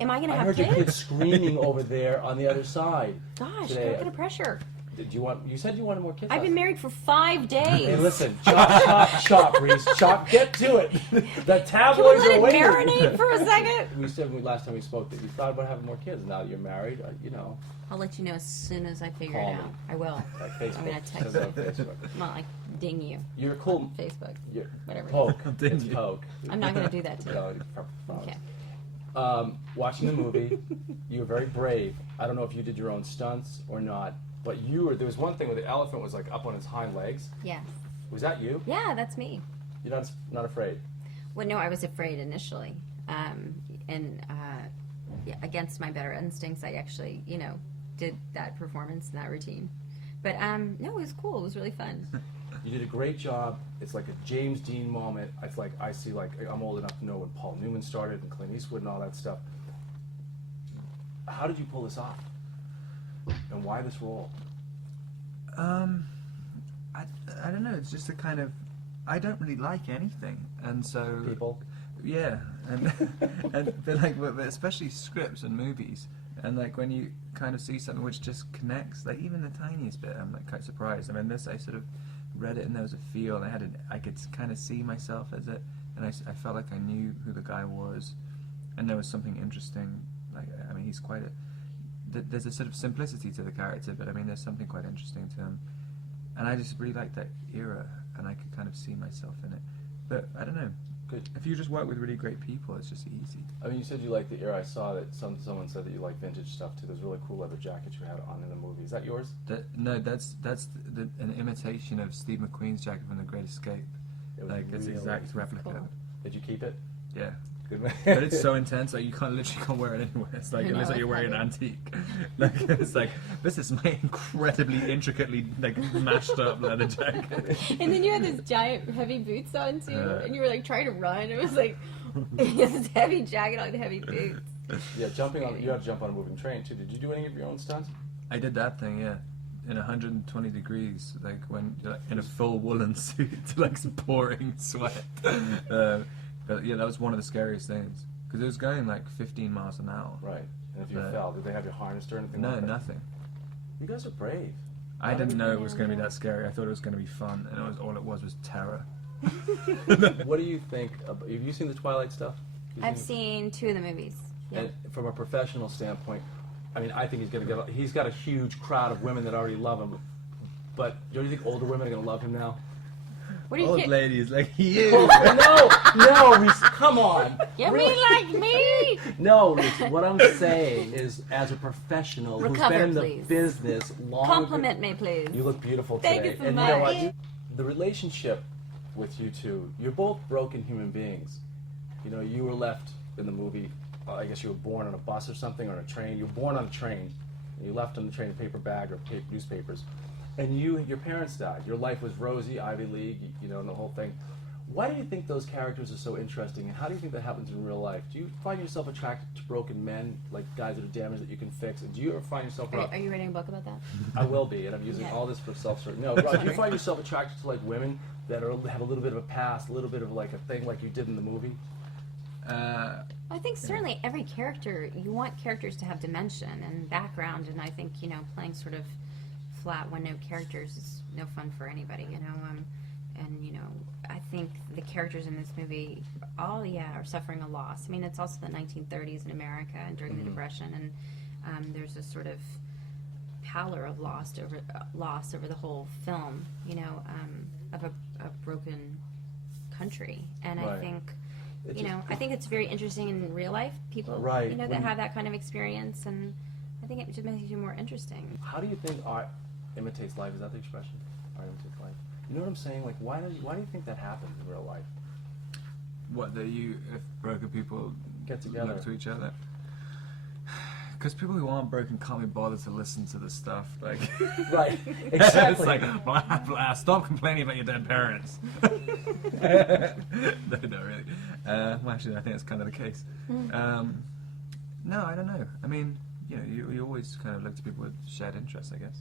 Am I going to I have heard kids? your kids screaming over there on the other side. Gosh, today. what kind of pressure? Did you want? You said you wanted more kids. I've been married for 5 days. Hey, listen, chop, Reese, chop. Get to it. The Can we tabloids let are it waiting. marinate for a second? We said last time we spoke that you thought about having more kids. Now that you're married, you know. I'll let you know as soon as I figure Call it me. out. I will. Like Facebook. I'm going to text Because you. of Facebook. I'm not like ding you. You're cool. On Facebook. You're, Whatever. poke. Ding It's you. poke. I'm not going to do that to you. No, Okay. Watching the movie, you were very brave. I don't know if you did your own stunts or not, but there was one thing where the elephant was like up on his hind legs. Yes. Was that you? Yeah, that's me. You're not afraid? Well, no, I was afraid initially. Yeah, against my better instincts, I actually, did that performance and that routine. But no, it was cool. It was really fun. You did a great job. It's like a James Dean moment. It's like I see, like I'm old enough to know when Paul Newman started and Clint Eastwood and all that stuff. How did you pull this off? And why this role? I don't know. It's just a kind of, I don't really like anything, and so People? Yeah, and but especially scripts and movies, and like when you kind of see something which just connects, like even the tiniest bit, I'm like quite surprised. I mean, this I sort of read it and there was a feel, and I could kind of see myself as it, and I felt like I knew who the guy was, and there was something interesting. Like, I mean, he's quite there's a sort of simplicity to the character, but I mean, there's something quite interesting to him, and I just really liked that era, and I could kind of see myself in it. But I don't know. Good. If you just work with really great people, it's just easy. I mean, you said you liked the era. I saw that someone said that you like vintage stuff too. There's really cool leather jackets you had on in the movie. Is that yours? No, that's an imitation of Steve McQueen's jacket from The Great Escape. It was Like it's really exact replica. cool. Did you keep it? Yeah. Good man. But it's so intense, like you literally can't wear it anywhere. It's like I it looks know, like you're it's wearing an heavy. antique. Like it's like this is my incredibly intricately like mashed up leather jacket. And then you had this giant heavy boots on too, and you were like trying to run. It was like this heavy jacket on heavy boots. Yeah, you had to jump on a moving train too. Did you do any of your own stunts? I did that thing, yeah. In 120 degrees, like when you're like in a full woolen suit, like pouring sweat. But yeah, that was one of the scariest things because it was going like 15 miles an hour. Right. And if you fell, did they have you harnessed or anything? No, like that? nothing. You guys are brave. I didn't know it was going to be that scary. I thought it was going to be fun, and all it was terror. What do you think? Have you seen the Twilight stuff? I've seen 2 of the movies. Yeah. And from a professional standpoint, I mean, I think he's got a huge crowd of women that already love him. But don't you think older women are going to love him now? What do you Old think? ladies like you. No, Reese, come on. You Really? mean like me? No, Reese, what I'm saying is, as a professional who's Recover, been in the please. business long, Compliment me, please. you look beautiful Thank today. you so And you know much. what? The relationship with you two, you're both broken human beings. You know, you were left in the movie. I guess you were born on a bus or something, or on a train. You were born on a train, and you left on the train a paper bag or newspapers. And your parents died. Your life was rosy, Ivy League, and the whole thing. Why do you think those characters are so interesting, and how do you think that happens in real life? Do you find yourself attracted to broken men, like guys that are damaged that you can fix? And do you ever find yourself... Are you writing a book about that? I will be, and I'm using all this for self-serving. No, Rob, do you find yourself attracted to like women that have a little bit of a past, a little bit of like a thing like you did in the movie? I think certainly every character, you want characters to have dimension and background, and I think, playing sort of flat one-note characters is no fun for anybody, and, I think the characters in this movie all, are suffering a loss. I mean, it's also the 1930s in America and during the Depression, and there's a sort of pallor of loss over the whole film, of a broken country, and Right. I think... I think it's very interesting in real life, people, Right. that have that kind of experience, and I think it just makes you more interesting. How do you think art imitates life? Is that the expression? Art imitates life. You know what I'm saying? Like, why do you think that happens in real life? What if broken people Get together. look to each other? Because people who aren't broken can't be bothered to listen to this stuff. Like, Right. Exactly. it's like, stop complaining about your dead parents. No, not really. Well, actually, I think that's kind of the case. No, I don't know. I mean, you always kind of look to people with shared interests, I guess.